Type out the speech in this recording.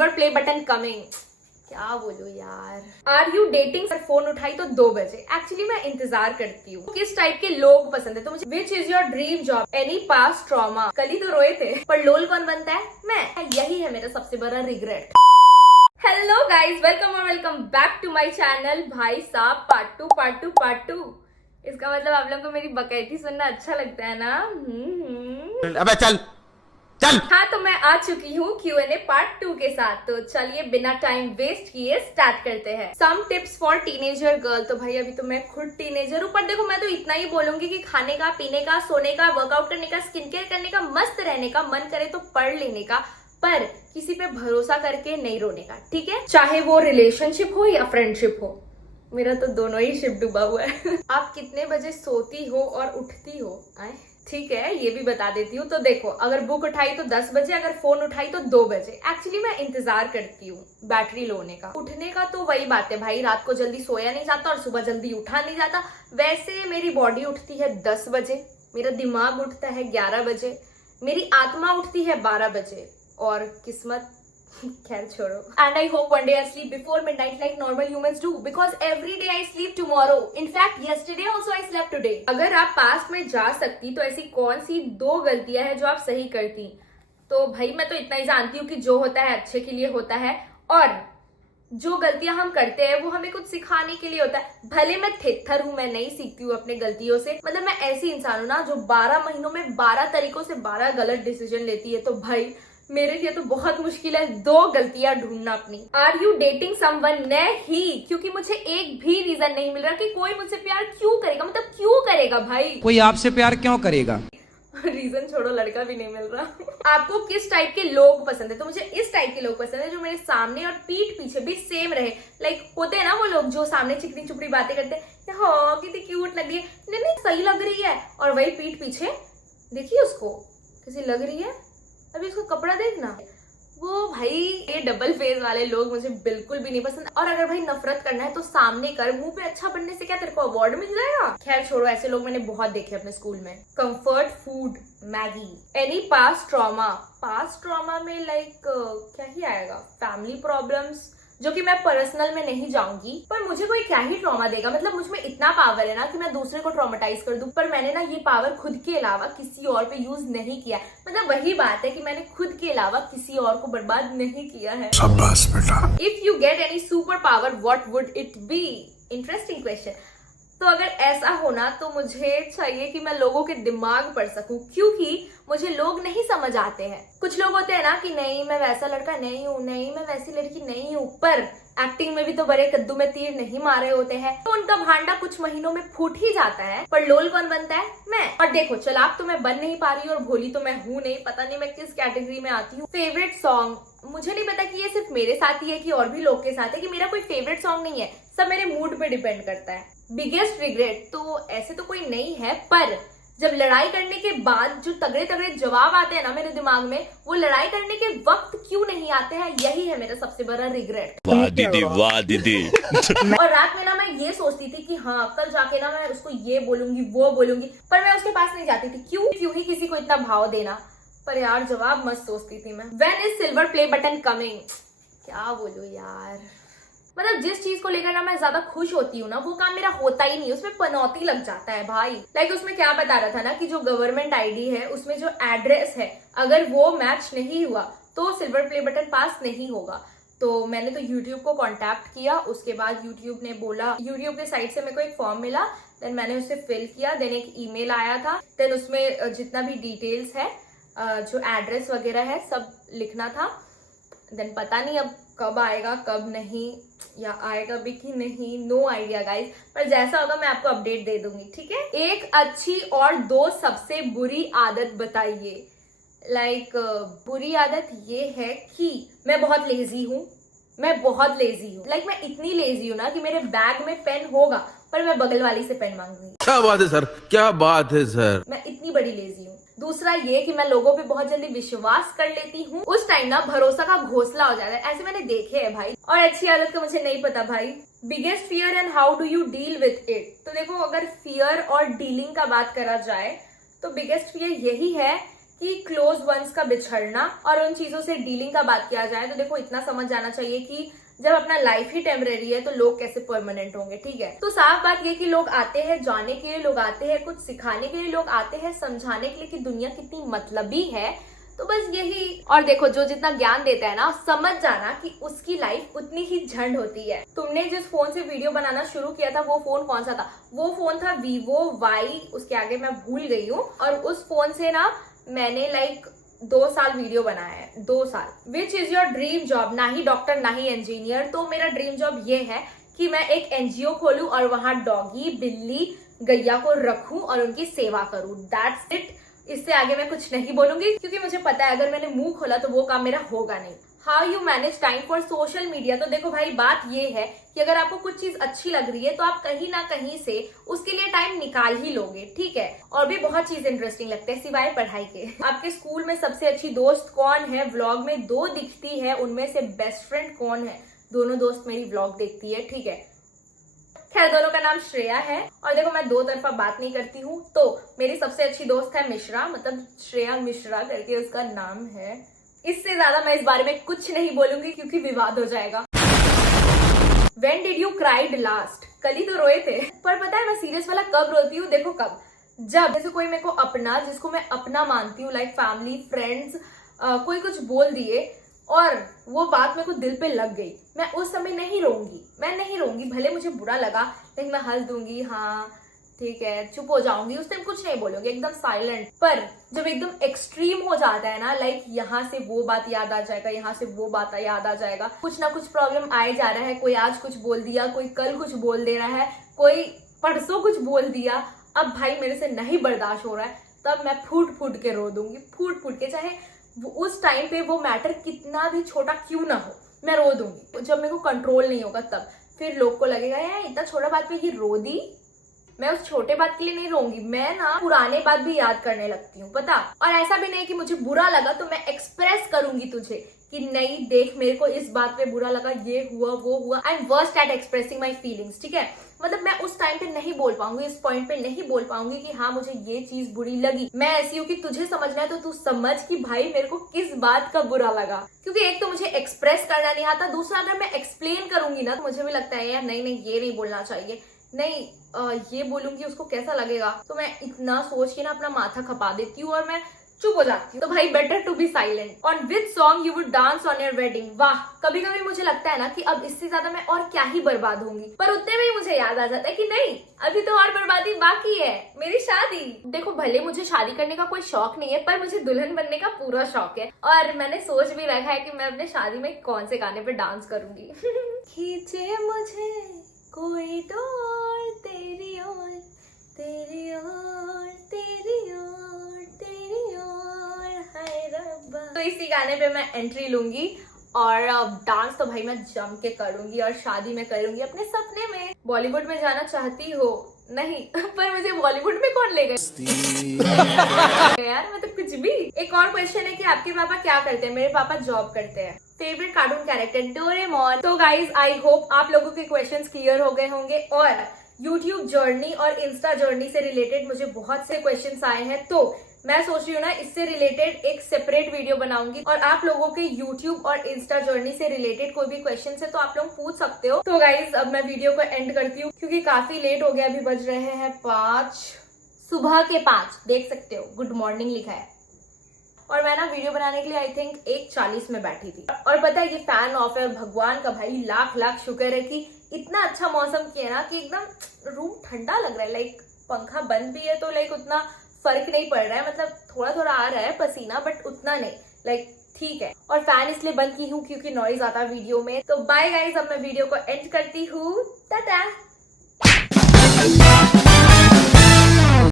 Silver play button coming. क्या बोलूं यार। Are you dating? Sir phone उठाई तो 2 बजे। एक्चुअली मैं इंतजार करती हूँ किस टाइप के लोग पसंद है तो मुझे। Which is your dream job? Any past trauma? कल ही तो रोए थे पर लोल कौन बनता है? मैं। यही है मेरा सबसे बड़ा रिग्रेट। हेलो गाइज, वेलकम और welcome back to my channel. भाई साहब पार्ट टू। इसका मतलब आप लोगों को मेरी बकैती सुनना अच्छा लगता है ना? अबे चल। हाँ, तो मैं आ चुकी हूँ Q&A पार्ट 2 के साथ। तो चलिए बिना टाइम वेस्ट किए स्टार्ट करते हैं। Some tips for teenager girl. तो भाई अभी तो मैं खुद टीनेजर हूँ, पर देखो मैं तो इतना ही बोलूंगी कि खाने का, पीने का, सोने का, वर्कआउट करने का, स्किन केयर करने का, मस्त रहने का, मन करे तो पढ़ लेने का, पर किसी पे भरोसा करके नहीं रोने का, ठीक है? चाहे वो रिलेशनशिप हो या फ्रेंडशिप हो। मेरा तो दोनों ही शिप डूबा हुआ है। आप कितने बजे सोती हो और उठती हो? आए ठीक है, ये भी बता देती हूँ। तो देखो, अगर बुक उठाई तो 10 बजे, अगर फोन उठाई तो 2 बजे। एक्चुअली मैं इंतजार करती हूँ बैटरी लो होने का। उठने का तो वही बात है भाई, रात को जल्दी सोया नहीं जाता और सुबह जल्दी उठा नहीं जाता। वैसे मेरी बॉडी उठती है 10 बजे, मेरा दिमाग उठता है 11 बजे, मेरी आत्मा उठती है 12 बजे, और किस्मत खैर छोड़ो। And I hope one day I sleep before midnight like normal humans do, because every day I sleep tomorrow. In fact yesterday also I slept today. अगर आप पास्ट में जा सकती तो ऐसी कौन सी 2 गलतियां हैं जो आप सही करती? तो भाई मैं तो इतना ही जानती हूँ कि जो होता है अच्छे के लिए होता है, और जो गलतियां हम करते हैं वो हमें कुछ सिखाने के लिए होता है। भले मैं थित्थर हूं, मैं नहीं सीखती हूँ अपने गलतियों से। मतलब मैं ऐसी इंसान हूं ना जो 12 महीनों में 12 तरीकों से 12 गलत डिसीजन लेती है। तो भाई मेरे लिए तो बहुत मुश्किल है 2 गलतियां ढूंढना अपनी। Are you dating someone? नहीं, क्योंकि मुझे एक भी रीजन नहीं मिल रहा कि कोई मुझसे प्यार क्यों करेगा। मतलब क्यों करेगा भाई? कोई आपसे प्यार क्यों करेगा? रीजन छोड़ो, लड़का भी नहीं मिल रहा। आपको किस टाइप के लोग पसंद है? तो मुझे इस टाइप के लोग पसंद है जो मेरे सामने और पीठ पीछे भी सेम रहे। लाइक होते हैं ना वो लोग जो सामने चिकनी चुपड़ी बातें करते हैं, हाँ कितनी क्यूट लग रही है, नहीं नहीं सही लग रही है, और वही पीठ पीछे देखिए उसको कैसी लग रही है, अभी उसका कपड़ा देखना। वो भाई ये डबल फेस वाले लोग मुझे बिल्कुल भी नहीं पसंद। और अगर भाई नफरत करना है तो सामने कर, मुंह पे अच्छा बनने से क्या तेरे को अवार्ड मिल जाएगा? खैर छोड़ो, ऐसे लोग मैंने बहुत देखे अपने स्कूल में। Comfort food? Maggi. Any past trauma? Past trauma में लाइक क्या ही आएगा, फैमिली प्रॉब्लम्स, जो कि मैं पर्सनल में नहीं जाऊंगी, पर मुझे कोई क्या ही ट्रॉमा देगा। मतलब मुझ में इतना पावर है ना कि मैं दूसरे को ट्रॉमेटाइज कर दूं, पर मैंने ना ये पावर खुद के अलावा किसी और पे यूज नहीं किया। मतलब वही बात है कि मैंने खुद के अलावा किसी और को बर्बाद नहीं किया है। शाबाश बेटा। If you get any super power what would it be? Interesting question. तो अगर ऐसा होना तो मुझे चाहिए कि मैं लोगों के दिमाग पढ़ सकूं, क्योंकि मुझे लोग नहीं समझ आते हैं। कुछ लोग होते हैं ना कि नहीं मैं वैसा लड़का नहीं हूँ, नहीं मैं वैसी लड़की नहीं हूँ, पर एक्टिंग में भी तो बड़े कद्दू में तीर नहीं मारे होते हैं, तो उनका भांडा कुछ महीनों में फूट ही जाता है। पर लोल कौन बनता है? मैं। और देखो, चालाक तो मैं बन नहीं पा रही और भोली तो मैं हूँ नहीं, पता नहीं मैं किस कैटेगरी में आती हूँ। Favourite song? मुझे नहीं पता कि ये सिर्फ मेरे साथ ही है कि और भी लोग के साथ है, कि मेरा कोई फेवरेट सॉन्ग नहीं है, सब मेरे मूड पे डिपेंड करता है। Biggest regret? तो ऐसे तो कोई नहीं है, पर जब लड़ाई करने के बाद जो तगड़े तगड़े जवाब आते हैं ना मेरे दिमाग में, वो लड़ाई करने के वक्त क्यों नहीं आते हैं, यही है मेरा सबसे बड़ा रिग्रेट। वाह दीदी, वाह दीदी। और रात में ना मैं ये सोचती थी कि हाँ कल जाके ना मैं उसको ये बोलूंगी वो बोलूंगी, पर मैं उसके पास नहीं जाती थी। क्यों ही किसी को इतना भाव देना। पर यार जवाब मस्त सोचती थी मैं। When is silver play button coming? क्या बोलूं यार। मतलब जिस चीज को लेकर ना मैं ज्यादा खुश होती हूँ ना, वो काम मेरा होता ही नहीं, उसमें पनौती लग जाता है भाई। लाइक उसमें क्या बता रहा था ना कि जो गवर्नमेंट आईडी है उसमें जो एड्रेस है, अगर वो मैच नहीं हुआ तो सिल्वर प्ले बटन पास नहीं होगा। तो मैंने तो YouTube को कांटेक्ट किया, उसके बाद YouTube ने बोला, YouTube के साइट से मेरे को एक फॉर्म मिला, देन मैंने उसे फिल किया, देन एक ईमेल आया था, देन उसमें जितना भी डिटेल्स है, जो एड्रेस वगैरह है, सब लिखना था। देन पता नहीं अब कब आएगा कब नहीं, या आएगा भी कि नहीं, नो आइडिया गाइस, पर जैसा होगा मैं आपको अपडेट दे दूंगी, ठीक है? एक अच्छी और 2 सबसे बुरी आदत बताइए। लाइक बुरी आदत ये है कि मैं बहुत लेजी हूँ। लाइक मैं इतनी लेजी हूँ ना कि मेरे बैग में पेन होगा पर मैं बगल वाली से पेन मांगूंगी। क्या बात है सर, क्या बात है सर। मैं इतनी बड़ी लेजी हूँ। दूसरा ये कि मैं लोगों पे बहुत जल्दी विश्वास कर लेती हूँ, उस टाइम ना भरोसा का घोंसला हो जाता है। ऐसे मैंने देखे हैं भाई। और अच्छी आदत का मुझे नहीं पता भाई। Biggest fear and how do you deal with it? तो देखो, अगर फियर और डीलिंग का बात करा जाए तो बिगेस्ट फियर यही है कि क्लोज वंस का बिछड़ना और उन चीजों से डीलिंग का बात किया जाए तो देखो इतना समझ जाना चाहिए कि जब अपना लाइफ ही टेम्परेरी है तो लोग कैसे परमानेंट होंगे, ठीक है। तो साफ बात ये कि लोग आते हैं जाने के लिए, लोग आते हैं कुछ सिखाने के लिए, लोग आते हैं समझाने के लिए कि दुनिया कितनी मतलबी है। तो बस यही। और देखो जो जितना ज्ञान देता है ना, समझ जाना कि उसकी लाइफ उतनी ही झंड होती है। तुमने जिस फोन से वीडियो बनाना शुरू किया था वो फोन कौन सा था? वो फोन था Vivo Y, उसके आगे मैं भूल गई हूँ। और उस फोन से ना मैंने 2 साल वीडियो बनाया है, 2 साल। Which is your dream job? ना ही डॉक्टर ना ही इंजीनियर। तो मेरा ड्रीम जॉब ये है कि मैं एक NGO खोलूं और वहां डॉगी, बिल्ली, गैया को रखूं और उनकी सेवा करूं। That's it. इससे आगे मैं कुछ नहीं बोलूंगी क्योंकि मुझे पता है अगर मैंने मुंह खोला तो वो काम मेरा होगा नहीं। How you manage time for social media? तो देखो भाई बात ये है कि अगर आपको कुछ चीज अच्छी लग रही है तो आप कहीं ना कहीं से उसके लिए टाइम निकाल ही लोगे, ठीक है। और भी बहुत चीज इंटरेस्टिंग लगते हैं सिवाय पढ़ाई के। आपके स्कूल में सबसे अच्छी दोस्त कौन है? व्लॉग में 2 दिखती है, उनमें से बेस्ट फ्रेंड कौन है? दोनों दोस्त मेरी व्लॉग देखती है, ठीक है। खैर दोनों का नाम श्रेया है। और देखो मैं 2 तरफा बात नहीं करती हूँ। तो मेरी सबसे अच्छी दोस्त है मिश्रा, मतलब श्रेया मिश्रा करके उसका नाम है। इससे ज्यादा मैं इस बारे में कुछ नहीं बोलूंगी क्योंकि विवाद हो जाएगा। When did you cried last? कल ही तो रोए थे। पर पता है मैं सीरियस वाला कब रोती हूँ? देखो कब, जब जैसे कोई मेरे को अपना, जिसको मैं अपना मानती हूँ, लाइक फैमिली, फ्रेंड्स, कोई कुछ बोल दिए और वो बात मेरे को दिल पे लग गई, मैं उस समय नहीं रोऊंगी। मैं नहीं रोऊंगी, भले मुझे बुरा लगा लेकिन मैं हंस दूंगी, हाँ ठीक है, चुप हो जाऊंगी, उस टाइम कुछ नहीं बोलूंगी, एकदम साइलेंट। पर जब एकदम एक्सट्रीम हो जाता है ना, लाइक यहाँ से वो बात याद आ जाएगा, यहाँ से वो बात याद आ जाएगा, कुछ ना कुछ प्रॉब्लम आए जा रहा है, कोई आज कुछ बोल दिया, कोई कल कुछ बोल दे रहा है, कोई परसों कुछ बोल दिया, अब भाई मेरे से नहीं बर्दाश्त हो रहा है, तब मैं फूट फूट के रो दूंगी, फूट फूट के, चाहे उस टाइम पे वो मैटर कितना भी छोटा क्यों ना हो, मैं रो दूंगी। जब मेरे को कंट्रोल नहीं होगा तब फिर लोग को लगेगा यार इतना छोटा बात पे ही रो दी। मैं उस छोटे बात के लिए नहीं रोऊंगी, मैं ना पुराने बात भी याद करने लगती हूँ, पता। और ऐसा भी नहीं कि मुझे बुरा लगा तो मैं एक्सप्रेस करूंगी तुझे कि नहीं देख मेरे को इस बात पे बुरा लगा, ये हुआ वो हुआ। I am worst at expressing my feelings, ठीक है। मतलब मैं उस टाइम पे नहीं बोल पाऊंगी, इस पॉइंट पे नहीं बोल पाऊंगी कि हाँ मुझे ये चीज बुरी लगी। मैं ऐसी हूँ कि तुझे समझना है तो तू समझ कि भाई मेरे को किस बात का बुरा लगा। क्योंकि एक तो मुझे एक्सप्रेस करना नहीं आता, दूसरा अगर मैं एक्सप्लेन करूंगी ना तो मुझे भी लगता है यार नहीं ये नहीं बोलना चाहिए, नहीं ये बोलूंगी उसको कैसा लगेगा, तो मैं इतना सोच के ना अपना माथा खपा देती हूँ और मैं चुप हो जाती हूँ। तो भाई better to be silent. On which song you would dance on your wedding? वाह, कभी कभी मुझे लगता है ना कि अब इससे ज्यादा मैं और क्या ही बर्बाद होंगी, पर उतने में ही मुझे याद आ जाता है कि नहीं अभी तो और बर्बादी बाकी है, मेरी शादी। देखो भले मुझे शादी करने का कोई शौक नहीं है पर मुझे दुल्हन बनने का पूरा शौक है और मैंने सोच भी रखा है कि मैं अपने शादी में कौन से गाने पे डांस करूंगी। खींचे मुझे कोई डोर तेरी ओर, तेरी ओर, तेरी ओर, तेरी ओर, हाय रब्बा। तो इसी गाने पे मैं एंट्री लूंगी और डांस तो भाई मैं जम के करूंगी और शादी में करूंगी अपने सपने में। बॉलीवुड में जाना चाहती हो? नहीं पर मुझे बॉलीवुड में कौन ले गए यार, मैं तो कुछ भी। एक और क्वेश्चन है कि आपके पापा क्या करते हैं? मेरे पापा जॉब करते हैं। Favourite cartoon character? डोरेमोन। तो गाइज आई होप आप लोगों के क्वेश्चंस क्लियर हो गए होंगे और यूट्यूब जर्नी और इंस्टा जर्नी से रिलेटेड मुझे बहुत से क्वेश्चंस आए हैं, तो मैं सोच रही हूँ ना इससे रिलेटेड एक सेपरेट वीडियो बनाऊंगी और आप लोगों के यूट्यूब और इंस्टा जर्नी से रिलेटेड कोई भी क्वेश्चन है तो आप लोग पूछ सकते हो। तो गाइज अब मैं वीडियो को एंड करती हूँ क्योंकि काफी लेट हो गया, अभी बज रहे हैं 5 सुबह के 5, देख सकते हो गुड मॉर्निंग लिखा है। और मैं ना वीडियो बनाने के लिए आई थिंक 1:40 में बैठी थी और पता है ये फैन ऑफ है, भगवान का भाई लाख लाख शुक्र है कि इतना अच्छा मौसम किया ना कि एकदम रूम ठंडा लग रहा है। लाइक पंखा बंद भी है तो लाइक उतना फर्क नहीं पड़ रहा है, मतलब थोड़ा थोड़ा आ रहा है पसीना बट उतना नहीं, लाइक ठीक है। और फैन इसलिए बंद की हूँ क्योंकि नॉइज आता है वीडियो में। तो बाय गाइज, अब मैं वीडियो को एंड करती हूँ, टाटा।